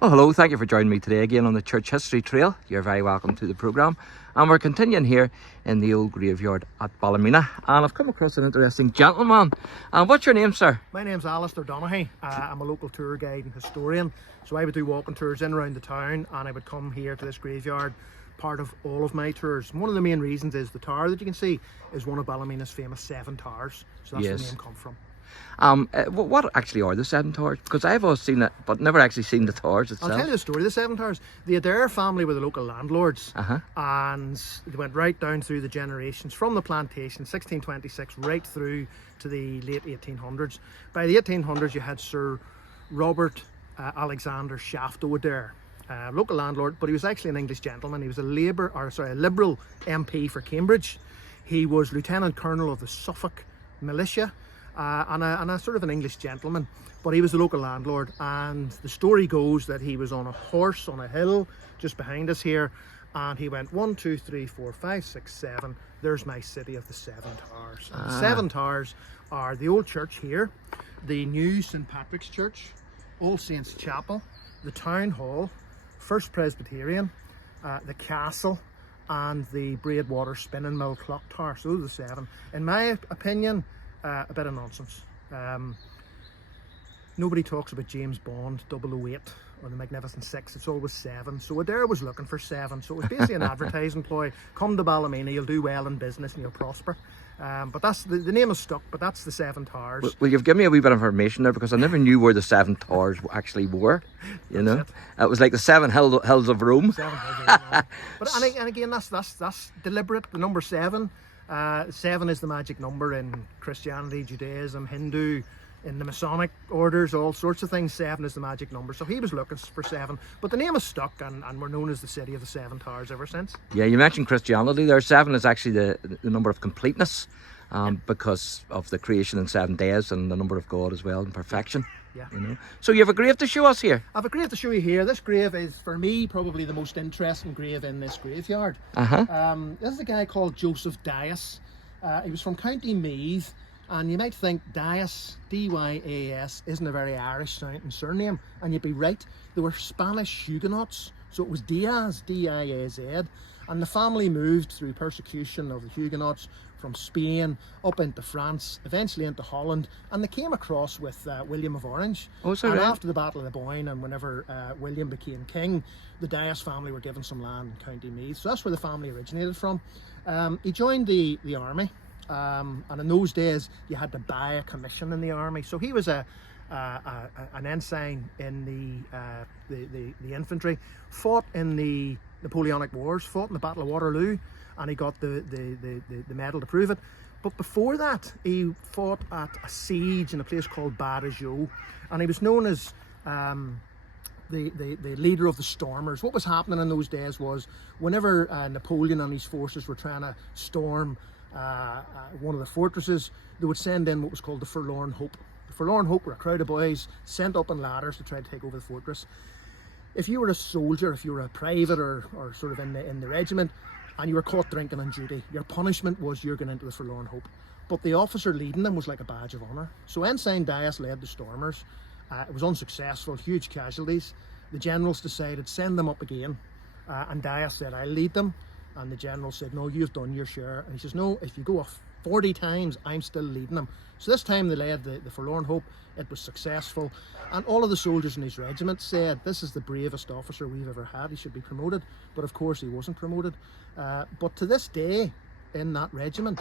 Well, hello, thank you for joining me today again on the Church History Trail. You're very welcome to the programme. And we're continuing here in the old graveyard at Ballymenas. And I've come across an interesting gentleman. And what's your name, sir? My name's Alistair Donaghy. I'm a local tour guide and historian. So I would do walking tours in around the town, and I would come here to this graveyard part of all of my tours. And one of the main reasons is the tower that you can see is one of Ballymenas' famous 7 towers. So that's where the name come from. What actually are the 7 towers? Because I've always seen it, but never actually seen the towers itself. I'll tell you the story. The 7 towers, the Adair family were the local landlords, and they went right down through the generations from the plantation, 1626, right through to the late 1800s. By the 1800s, you had Sir Robert Alexander Shafto Adair, local landlord, but he was actually an English gentleman. He was a Liberal MP for Cambridge. He was Lieutenant Colonel of the Suffolk Militia. And a sort of an English gentleman, but he was the local landlord, and the story goes that he was on a horse on a hill just behind us here, and he went 1, 2, 3, 4, 5, 6, 7. There's my city of the 7 towers. And the 7 towers are the old church here, the new St. Patrick's Church, All Saints Chapel, the Town Hall, First Presbyterian, the castle, and the Braidwater Spinning Mill Clock Tower. So those are the 7. In my opinion, a bit of nonsense. Nobody talks about James Bond 008 or the Magnificent Six. It's always 7. So Adair was looking for 7. So it was basically an advertising ploy. Come to Ballymenas, you'll do well in business and you'll prosper. But that's the name is stuck. But that's the 7 towers. Well, you've given me a wee bit of information there, because I never knew where the 7 towers actually were. You know, it was like the 7 hills of Rome. 7 hills of Rome. But and again, that's deliberate. The number 7. 7 is the magic number in Christianity, Judaism, Hindu, in the Masonic orders, all sorts of things. 7 is the magic number. So he was looking for 7, but the name is stuck, and we're known as the city of the 7 towers ever since. Yeah, you mentioned Christianity there. 7 is actually the number of completeness, because of the creation in 7 days, and the number of God as well, and perfection. Yeah. You know? So you have a grave to show us here? I have a grave to show you here. This grave is, for me, probably the most interesting grave in this graveyard. This is a guy called Joseph Dyas. He was from County Meath, and you might think Dyas, D-Y-A-S, isn't a very Irish sounding surname, and you'd be right. They were Spanish Huguenots, so it was Dyas, D-I-A-Z, and the family moved through persecution of the Huguenots from Spain up into France, eventually into Holland, and they came across with William of Orange. After the Battle of the Boyne, and whenever William became king, the Dyas family were given some land in County Meath. So that's where the family originated from. He joined the army, and in those days you had to buy a commission in the army. So he was an ensign in the infantry, fought in the Napoleonic Wars, fought in the Battle of Waterloo, and he got the medal to prove it. But before that, he fought at a siege in a place called Badajoz, and he was known as the leader of the stormers. What was happening in those days was, whenever Napoleon and his forces were trying to storm one of the fortresses, they would send in what was called the Forlorn Hope. The Forlorn Hope were a crowd of boys sent up in ladders to try to take over the fortress. If you were a soldier, if you were a private or sort of in the regiment, and you were caught drinking on duty, your punishment was you're going into the Forlorn Hope. But the officer leading them was like a badge of honour. So Ensign Dyas led the stormers. It was unsuccessful, huge casualties. The generals decided, send them up again. And Dyas said, I'll lead them. And the general said, no, you've done your share. And he says, no, if you go off 40 times, I'm still leading them. So this time they led the Forlorn Hope. It was successful. And all of the soldiers in his regiment said, this is the bravest officer we've ever had. He should be promoted. But of course he wasn't promoted. But to this day, in that regiment,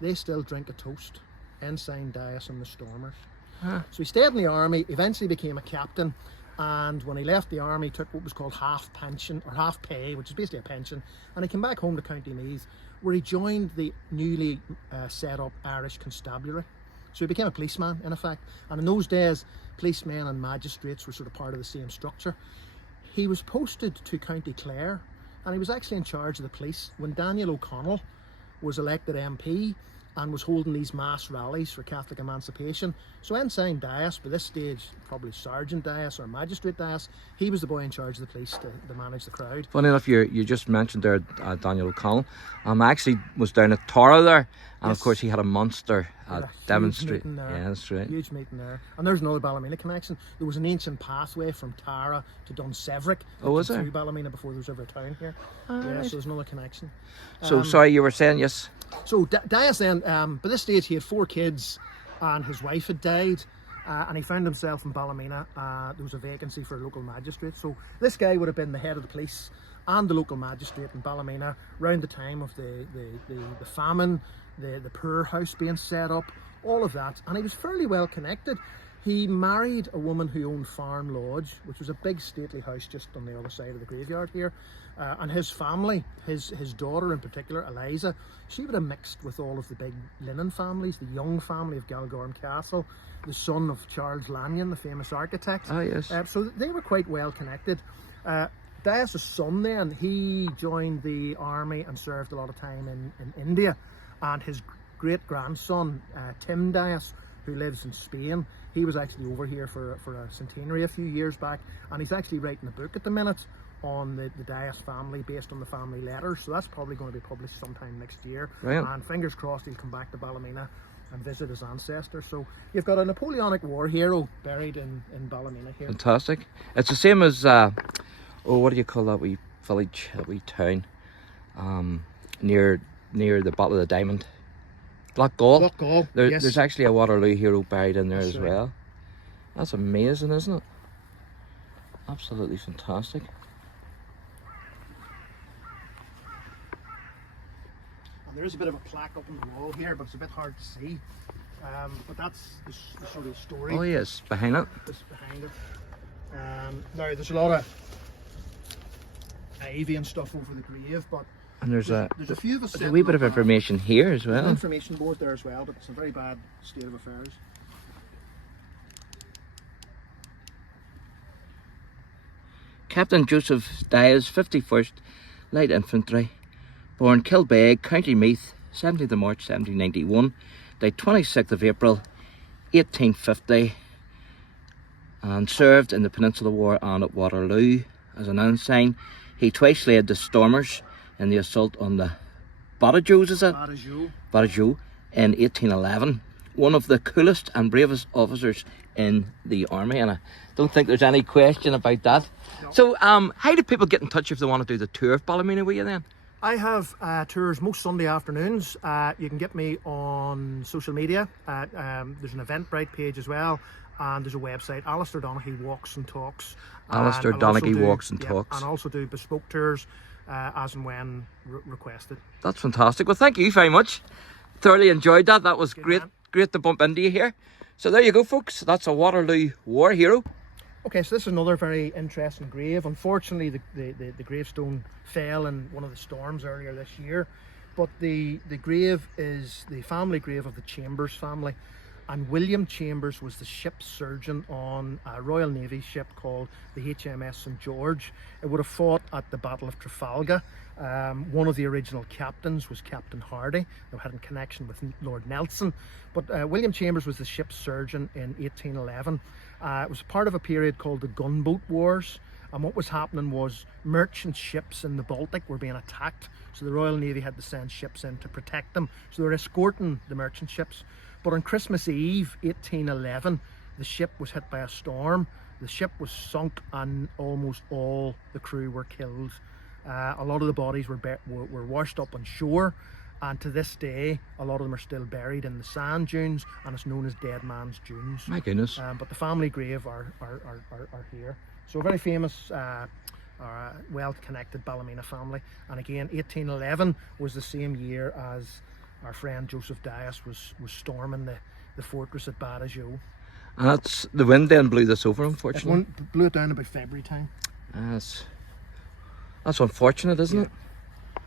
they still drink a toast. Ensign Dyas and the Stormers. So he stayed in the army, eventually became a captain, and when he left the army, he took what was called half pension, or half pay, which is basically a pension, and he came back home to County Meath, where he joined the newly set up Irish Constabulary. So he became a policeman, in effect, and in those days, policemen and magistrates were sort of part of the same structure. He was posted to County Clare, and he was actually in charge of the police when Daniel O'Connell was elected MP and was holding these mass rallies for Catholic emancipation. So Ensign Dyas, by this stage, probably Sergeant Dyas or Magistrate Dyas. He was the boy in charge of the police to manage the crowd. Funny enough, you just mentioned there Daniel O'Connell. I actually was down at Tara there, and of course he had a monster demonstrate. Yeah, that's right. Huge meeting there. And there's another Ballymena connection. There was an ancient pathway from Tara to Dunseverick. Oh, was there? To Ballymena before there was ever a town here. Yeah, so there's another connection. So sorry, you were saying yes. So Dyas then, by this stage he had 4 kids, and his wife had died. And he found himself in Ballymena. There was a vacancy for a local magistrate. So this guy would have been the head of the police and the local magistrate in Ballymena around the time of the famine, the poorhouse being set up, all of that. And he was fairly well connected. He married a woman who owned Farm Lodge, which was a big stately house just on the other side of the graveyard here. And his family, his daughter in particular, Eliza, she would have mixed with all of the big linen families, the Young family of Galgorm Castle, the son of Charles Lanyon, the famous architect. Oh, yes. So they were quite well connected. Dyas' son then, he joined the army and served a lot of time in India. And his great-grandson, Tim Dyas, who lives in Spain, he was actually over here for a centenary a few years back, and he's actually writing a book at the minute on the Dyas family based on the family letters, so that's probably going to be published sometime next year. Right. And fingers crossed he'll come back to Ballymena and visit his ancestors. So you've got a Napoleonic War hero buried in Ballymena here. Fantastic. It's the same as what do you call that wee village, that wee town near the Battle of the Diamond? Blackgall. Yes. There's actually a Waterloo hero buried in there That's as right. well. That's amazing, isn't it? Absolutely fantastic. And there is a bit of a plaque up on the wall here, but it's a bit hard to see. But that's the sort of story. Oh yes, behind it. Just behind it. Now there's a lot of ivy and stuff over the grave, but And there's a few of us. a wee bit of information here as There's an well. information board there as well, but it's a very bad state of affairs. Captain Joseph Dyas, 51st Light Infantry, born Kilbeg, County Meath, 17th of March 1791, died 26th of April 1850, and served in the Peninsular War and at Waterloo as an ensign. He twice led the stormers in the assault on the Badajoz, is it? Badajoz in 1811. One of the coolest and bravest officers in the army, and I don't think there's any question about that. No. So, how do people get in touch if they want to do the tour of Ballymena with you then? I have tours most Sunday afternoons. You can get me on social media. There's an Eventbrite page as well, and there's a website, Alistair Donaghy Walks and Talks. Alistair Donaghy Walks and Talks. And also do bespoke tours as and when requested. That's fantastic. Well, thank you very much. Thoroughly enjoyed that. That was great. Man. Great to bump into you here. So there you go, folks. That's a Waterloo war hero. Okay, so this is another very interesting grave. Unfortunately, the gravestone fell in one of the storms earlier this year, but the grave is the family grave of the Chambers family, and William Chambers was the ship's surgeon on a Royal Navy ship called the HMS St George. It would have fought at the Battle of Trafalgar. One of the original captains was Captain Hardy, who had a connection with Lord Nelson. But William Chambers was the ship's surgeon in 1811. It was part of a period called the Gunboat Wars. And what was happening was merchant ships in the Baltic were being attacked. So the Royal Navy had to send ships in to protect them. So they were escorting the merchant ships. But on Christmas Eve, 1811, the ship was hit by a storm. The ship was sunk and almost all the crew were killed. A lot of the bodies were washed up on shore, and to this day a lot of them are still buried in the sand dunes, and it's known as Dead Man's Dunes. My goodness. But the family grave are here. So a very famous, well-connected Ballymena family. And again, 1811 was the same year as our friend Joseph Dyas was storming the fortress at Badajoz. And that's the wind then blew this over, unfortunately. It blew it down about February time. That's unfortunate, isn't it?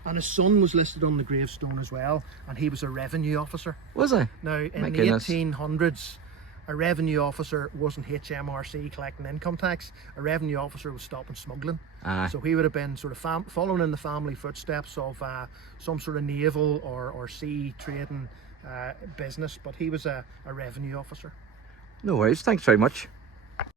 And his son was listed on the gravestone as well, and he was a revenue officer. Was he? Now, in My the goodness. 1800s, a revenue officer wasn't HMRC collecting income tax. A revenue officer was stopping smuggling. Aye. So he would have been sort of following in the family footsteps of some sort of naval or sea trading business, but he was a revenue officer. No worries. Thanks very much.